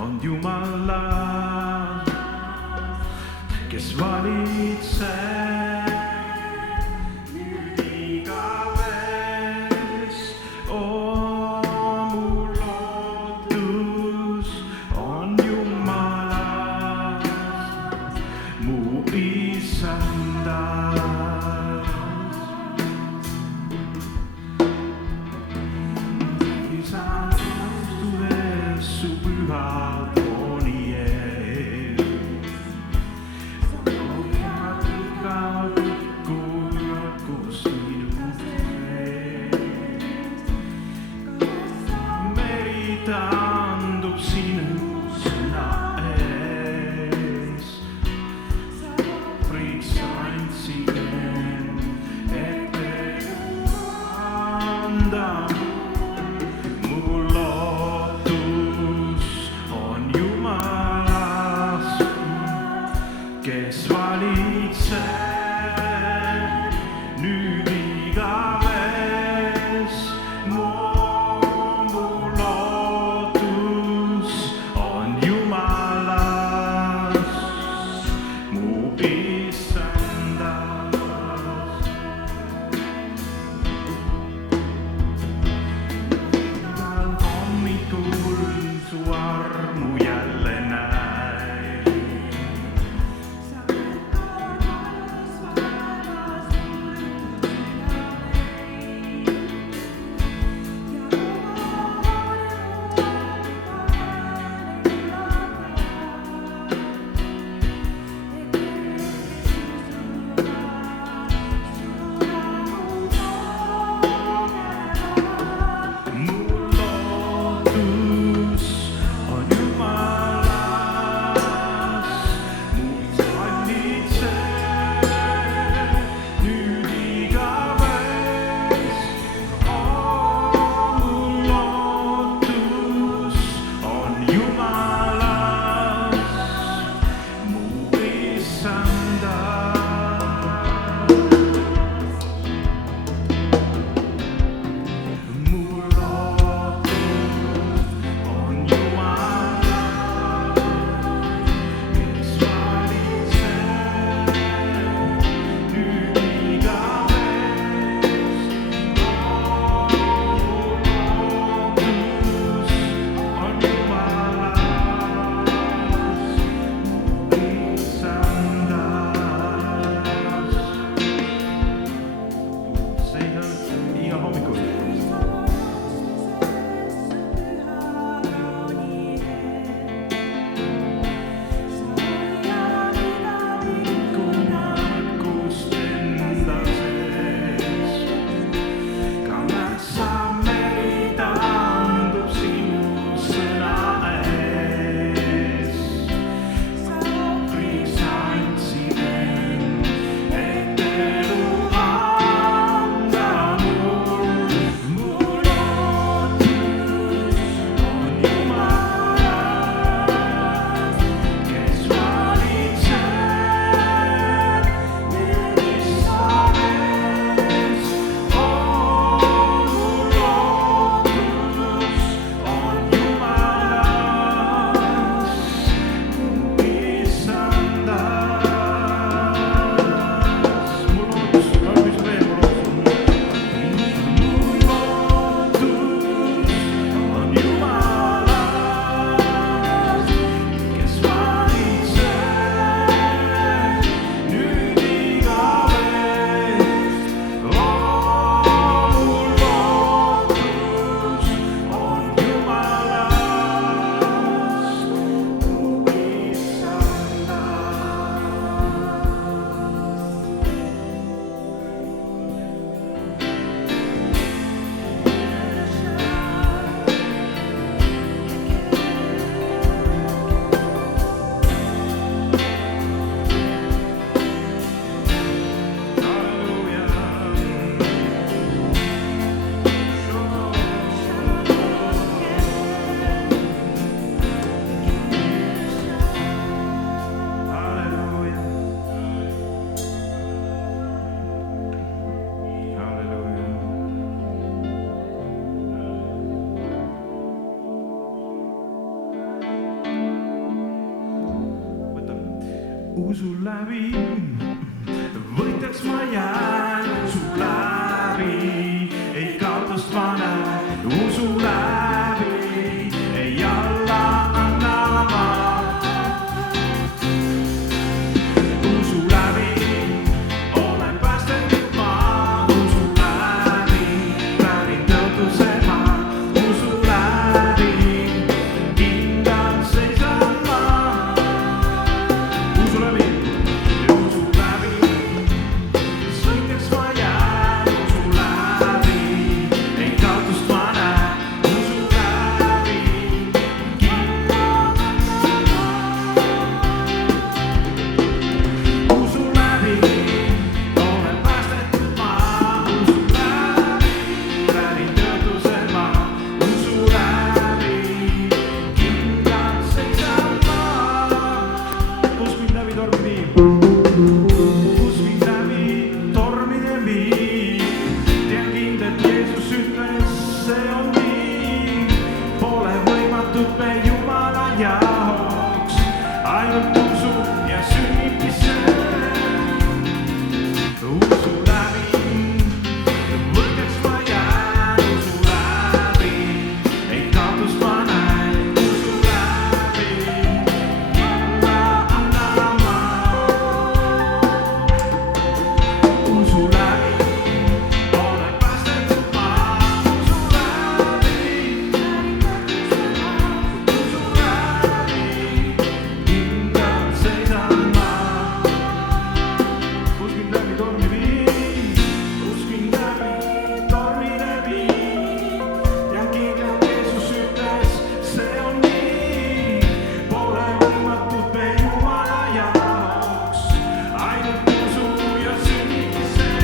on Jumalal, kes valitseb nüüd igavest. Mu lootus on Jumalas, mu issandas. Isand, astudes su püha trooni ees, hoiad igavikku ülkus minu sees. Meri taandub sinu sõna ees, ohvriks andsid end, et anda. Kes valitseb nüüd igavest, mu lootus usu läbi võitjaks ma jään, usu läbi ei kaotust ma näen, usu läbi ei alla anna ma. Usu läbi olen päästetud ma, usu läbi väärin tõotuse ma, usu läbi kindlalt seisan ma. Usu läbi sõitjaks ma jään, usu läbi ei kaotust ma näen, usu läbi kindlalt seisan ma. Usu läbi olen päästetud ma, usu läbi väärin tõotuse ma, usu läbi kindlalt seisan ma. Usk mind läbi tormi viib, usk mind läbi tormide viib, tean kindlalt Jeesus ütles, see on nii, pole võimatut me Jumala jaoks, ainult usu ja sünnibki see. Usu läbi võitjaks ma jään, usu läbi ei kaotust ma näen, usu läbi alla anna ma. Usu läbi olen päästetud ma, usu läbi usu läbi kindlalt seisan ma. Usk mind läbi tormi viib, usk mind läbi tormide viib, tean kindlalt Jeesus ütles, see on nii, pole võimatut me Jumala jaoks, ainult usu ja sünnibki see.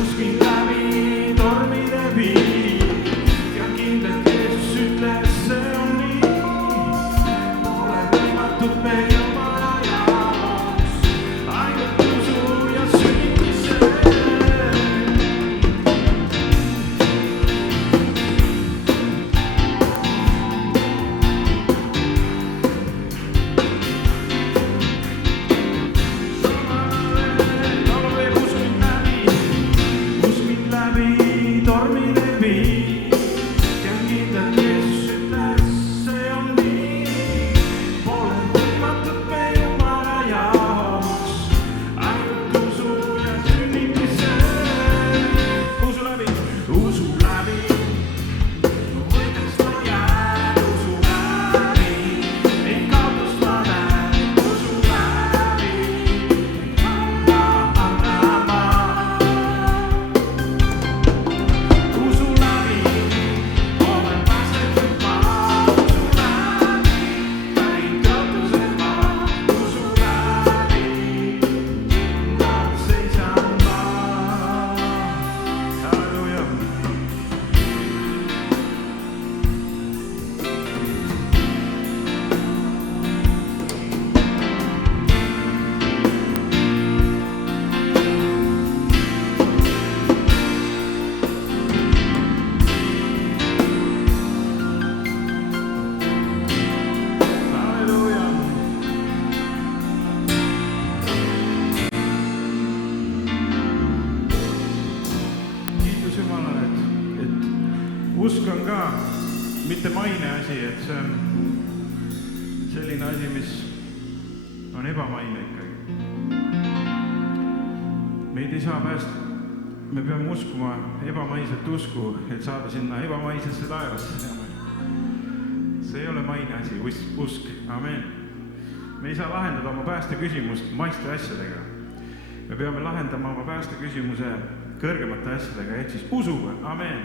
Usk mind läbi tormide viib, tean kindlalt Jeesus ütles, see on nii, pole võimatut me Jumala jaoks, ainult usu ja sünnibki see. Usk mind läbi tormide viib, tean kindlalt Jeesus ütles, see on nii, pole võimatut me Jumala jaoks, ainult usu ja sünnibki see. Usu läbi võitjaks ma jään, usu läbi ei kaotust ma näen, usu läbi alla anna ma. Usu läbi olen päästetud ma, usu läbi väärin tõotuse ma, usu läbi kindlalt seisan ma. Halleluuja. Halleluuja. Kiitus Jumalale, et usk on ka mitte maine asi, et see on selline asi, mis on ebamaine ikkagi. Meid ei saa päästa, me peame uskuma ebamaiset usku, et saada sinna ebamaisesse taevasse. See ei ole maine asi, usk, amen. Me ei saa lahendada oma päästeküsimust maiste asjadega. Me peame lahendama oma päästeküsimuse kõrgemate asjadega, ehk siis usuga, amen.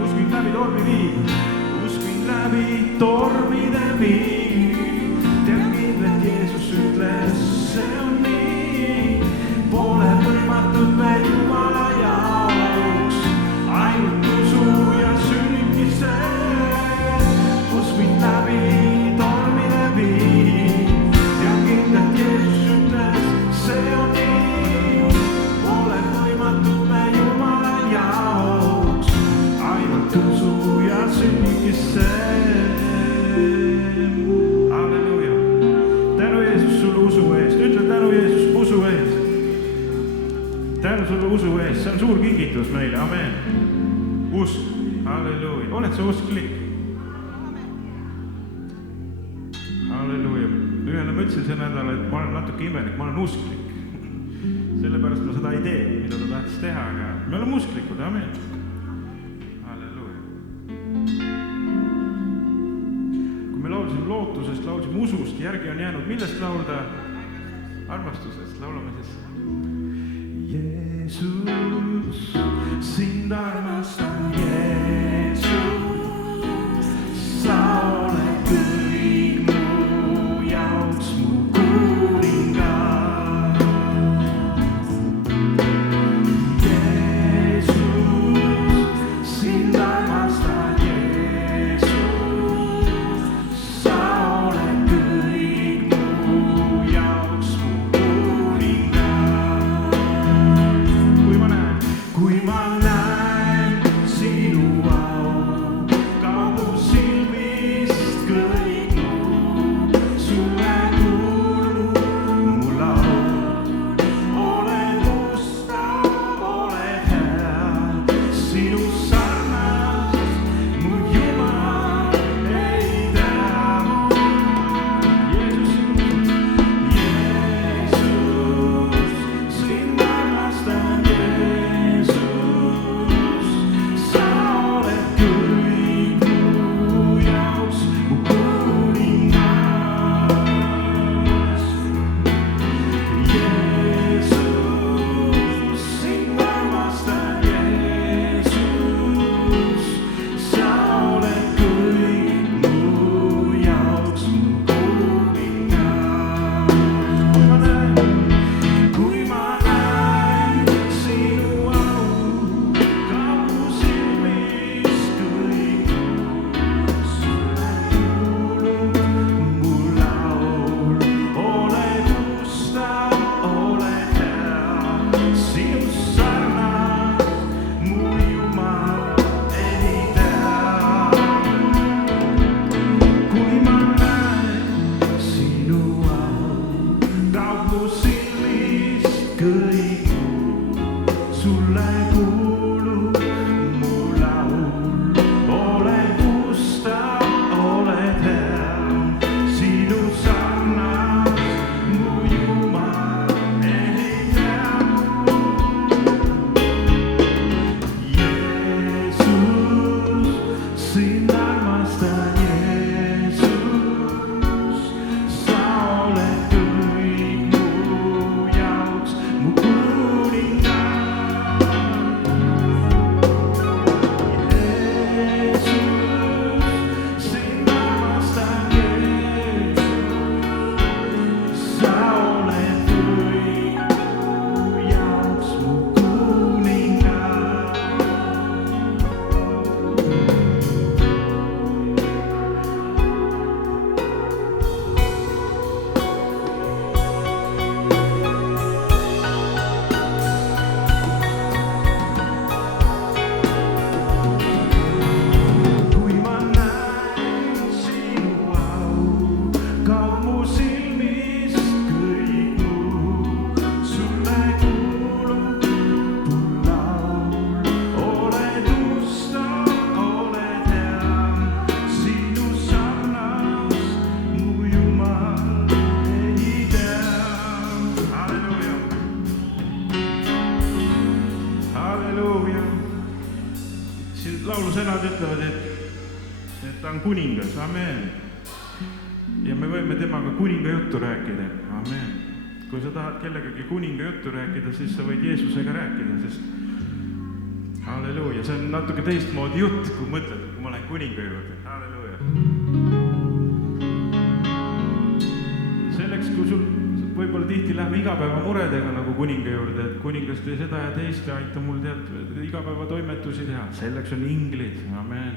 Usk mind läbi tormi viib, usk mind läbi tormide viib, tean kindlalt Jeesus ütles, see on nii, pole võimatut me Jumala jaoks, ainult usu ja sünnibki see. Usk mind läbi tormide viib, tean kindlalt Jeesus ütles, see on nii, pole võimatut me Jumala jaoks, ainult usu ja sünnibki see. Halleluuja. eest, see on suur kingitus meile, amen. Usk, halleluuja, oled sa usklik? Halleluuja, ühele ma ütlesin see nädal, et ma olen natuke imelik, ma olen usklik. Sellepärast ma seda ei tee, mida ta tahtis teha, aga me oleme usklikud, amen. Halleluuja. Kui me laulsime lootusest, laulsime usust, järgi on jäänud, millest laulda? Armastusest, laulame siis. Jeesus, sind armastan, Jeesus, sa oled kõik mu jaoks, mu kuningas. Jeesus, sind armastan, Jeesus, sa oled kõik mu jaoks, mu kuningas. Kui ma näen sinu au, kaugu silmist kõik mu, sulle kuulub mu laul. Oled ustav, oled hea, sinu sarnast mu Jumal ei tea. Jeesus, sind armastan, Jeesus, sa oled kõik mu jaoks, mu kuningas. Jeesus, sind armastan, Jeesus, sa oled kõik mu jaoks, mu kuningas. Kui ma näen sinu au, kaugu silmist kõik mu, sulle kuulub mu laul. Oled ustav, oled hea, sinu sarnast mu Jumal ei tea. Kui ma näen sinu au, kaugu silmist kõik mu, sulle kuulub mu laul. Oled ustav, oled hea, sinu sarnast mu Jumal ei tea. Jeesus, sind armastan, Jeesus, sa oled kõik mu jaoks, mu kuningas. Jeesus, sind armastan, Jeesus, sa oled kõik mu jaoks, mu kuningas. Kui ma näen sinu au, kaugu silmist kõik mu, sulle kuulub mu laul. Oled ustav, oled hea, sinu sarnast mu Jumal ei tea. Halleluuja. Halleluuja. Siin laulusõnad ütlevad, et ta on kuningas, amen. Ja me võime temaga kuninga juttu rääkida, amen. Kui sa tahad kellegagi kuninga juttu rääkida, siis sa võid Jeesusega rääkida, sest halleluuja, see on natuke teistmoodi jutt, kui mõtled, kui ma olen kuninga juurde, halleluuja. Selleks, kui sul võib-olla tihti läheme igapäevamuredega nagu kuninga juurde, et kuningas tee seda ja teist ja aita mul igapäevatoimetusi teha. Selleks on inglid, amen.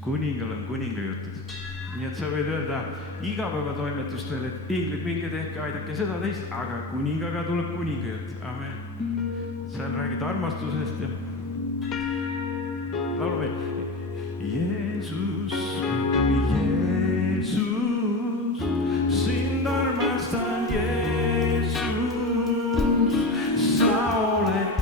Kuningal on kuninga jutud. Nii et sa võid öelda igapäevatoimetustel, et inglid minge tehke, aidake seda teist, aga kuningaga tuleb kuninga jutt, amen. Seal räägid armastusest ja laulame Jeesus, Jeesus, sind armastan, Jeesus, sa oled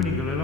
kuningale